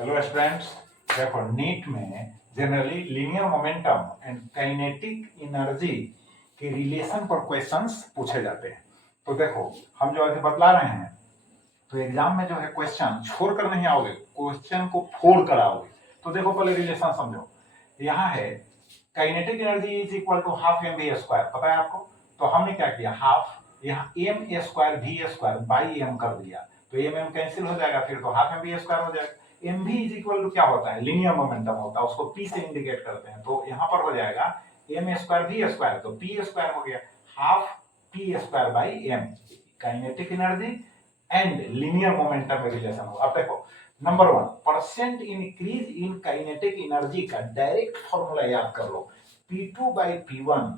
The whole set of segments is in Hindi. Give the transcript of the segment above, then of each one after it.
हेलो स्टूडेंट्स, देखो नीट में generally linear momentum and kinetic energy के रिलेशन पर क्वेश्चंस पूछे जाते हैं। तो देखो हम जो आगे बतला रहे हैं, तो एग्जाम में जो है क्वेश्चन छोड़ कर नहीं आओगे, क्वेश्चन को फोड़ कर आओगे। तो देखो पहले रिलेशन समझो। यहाँ है kinetic energy is equal to half M V square, पता है आपको। तो हमने क्या किया, हाफ यहाँ M square V square by M कर दिया, तो एम एम कैंसिल हो जाएगा, फिर तो हाफ एम वी स्क्वायर हो जाएगा। M V is equal to क्या होता है, लीनियर मोमेंटम होता है, उसको पी से इंडिकेट करते हैं। तो यहाँ पर हो जाएगा एम स्क्वायर वी स्क्वायर, तो पी स्क्वायर हो गया, half P square by M. Kinetic energy and linear momentum में रिलेशन हो। अब देखो number 1, percent increase in kinetic energy का डायरेक्ट फॉर्मूला याद कर लो। P2 बाई P1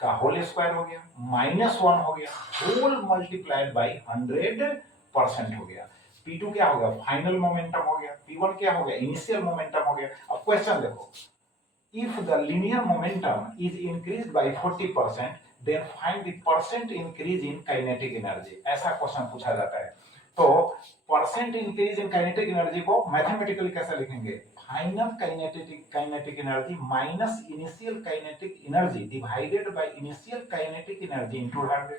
का होल स्क्वायर हो गया, -1 हो गया, होल मल्टीप्लाइड बाई 100% हो गया। P2 क्या हो गया, फाइनल मोमेंटम हो गया, P1 क्या हो गया, इनिशियल मोमेंटम हो गया। अब क्वेश्चन देखो, if the linear momentum is increased by 40%, then find the percent increase in kinetic energy। ऐसा क्वेश्चन पूछा जाता है। तो percent increase in kinetic energy को मैथमेटिकली कैसे लिखेंगे, final kinetic energy minus initial kinetic energy divided by initial kinetic energy into 100,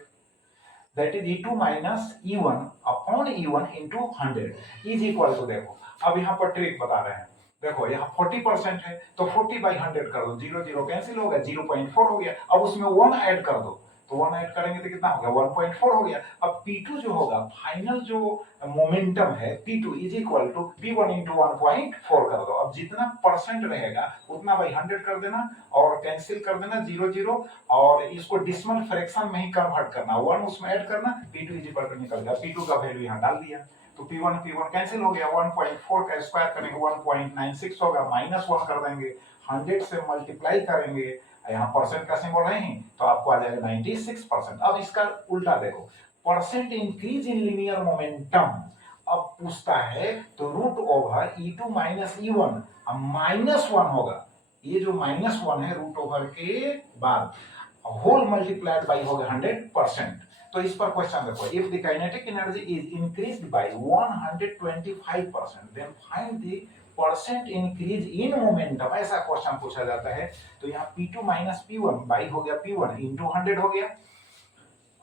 that is E2 minus E1 upon E1 into 100 is equal to, देखो अब यहाँ पर ट्रिक बता रहे हैं। देखो यहाँ 40% है, तो 40 बाई 100 कर दो, 0 0 कैंसिल हो गया, 0.4 हो गया। अब उसमें 1 ऐड कर दो, तो 1 ऐड करेंगे तो कितना हो गया, 1.4 हो गया। अब P2 जो होगा, फाइनल जो मोमेंटम है P2 is equal to P1 into 1.4 कर दो। अब जितना परसेंट रहेगा उतना बाई 100 कर देना और कैंसिल कर देना 0 0, और इसको डिसिमल फ्रैक्शन में ही कन्वर्ट करना, 1 उसमें ऐड करना, P2 इज इक्वल टू निकल गया, P2 का वैल्यू यहाँ डाल दिया, तो P1 कैंसिल हो गया, 1.4 का स्क्वायर करेंगे 1.96 होगा, -1 कर देंगे, 100 से मल्टीप्लाई करेंगे, यहाँ परसेंट का सिंबल नहीं तो आपको आ जाएगा 96%। अब इसका उल्टा देखो, percent increase in linear momentum. अब पूछता है तो root over E2 minus E1, -1 होगा, ये जो -1 है रूट ओवर के बाद होल मल्टीप्लाइड बाई होगा 100%। तो इस पर क्वेश्चन देखो, if the kinetic energy is increased by 125% then find the percent increase in momentum, ऐसा क्वेश्चन पूछा जाता है। तो यहाँ P2 माइनस P1 बाई हो गया P1 इंटू 100 हो गया।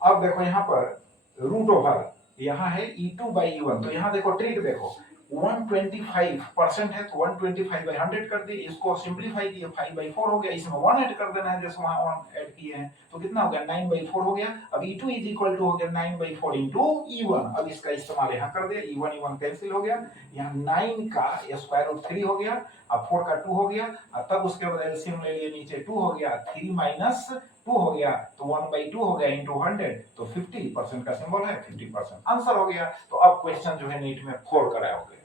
अब देखो यहाँ पर रूट ओवर, यहाँ है E2 बाई E1, तो यहाँ देखो ट्रिक देखो, 125% है तो 125 बाई 100 कर दिए, इसको सिंप्लीफाई किए 5/4 हो गया, इसमें 1 ऐड कर देना है जैसे वहां 1 ऐड किए हैं, तो कितना हो गया 9/4 हो गया। अब E2 इज इक्वल टू हो गया 9/4 इंटू E1। अब इसका इस्तेमाल यहाँ कर दिया, E1 कैंसिल हो गया, यहाँ 9 का स्क्वायर रूट 3 हो गया, अब 4 का 2 हो गया, और तब उसके बाद एलसीएम ले लिए, नीचे 2 हो गया, 3 माइनस 2 हो गया, तो 1/2 हो गया इंटू 100, तो 50% का सिंबल है, 50% आंसर हो गया। तो अब क्वेश्चन जो है नीट में 4 कराओगे,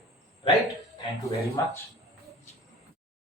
right. Thank you very much.